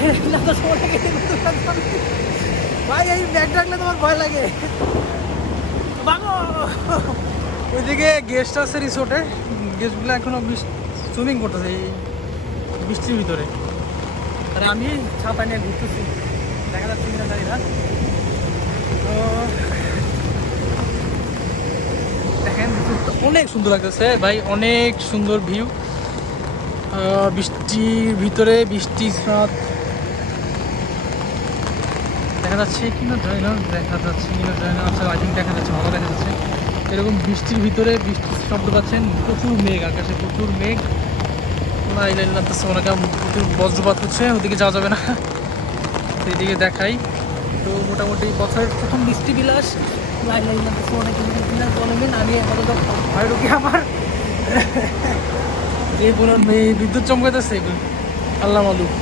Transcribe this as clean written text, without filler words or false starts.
বাইরে না তো সময় লাগে ভাই, এই ব্যাগ রাখলে তোমার ভয় লাগে। ভাগো। ওইদিকে গেস্ট আছে রিসোর্টে, গেস্টগুলো এখনো সুইমিং করতেছে এই বৃষ্টির ভিতরে, আর আমি ছাপা নিয়ে ঘুরতেছি, দেখা যাচ্ছে কিনা জানি না। তো দেখেন রিসোর্টটা অনেক সুন্দর লাগতেছে ভাই, অনেক সুন্দর ভিউ, বৃষ্টির ভিতরে বৃষ্টি স্রোত দেখা যাচ্ছে কিনা যায় না, দেখা যাচ্ছে কিনা যায় না। আচ্ছা, আই থিঙ্ক দেখা যাচ্ছে, ভালো দেখা যাচ্ছে। এরকম বৃষ্টির ভিতরে বৃষ্টির শব্দ পাচ্ছেন, প্রচুর মেঘ, আকাশে প্রচুর মেঘ, লাইন লাগতেছে, অনেকে প্রচুর বজ্রপাত হচ্ছে, ওদিকে যাওয়া যাবে না। তো এদিকে দেখাই, তো মোটামুটি বছরের প্রথম বৃষ্টি বিলাস, লাইন লাগতেছে, অনেকে বিলাস বলেন। আমি আপাতত ভয় ঢুকি আমার, যে কোনো বিদ্যুৎ চমকাইতেছে, আল্লাহ মালুক।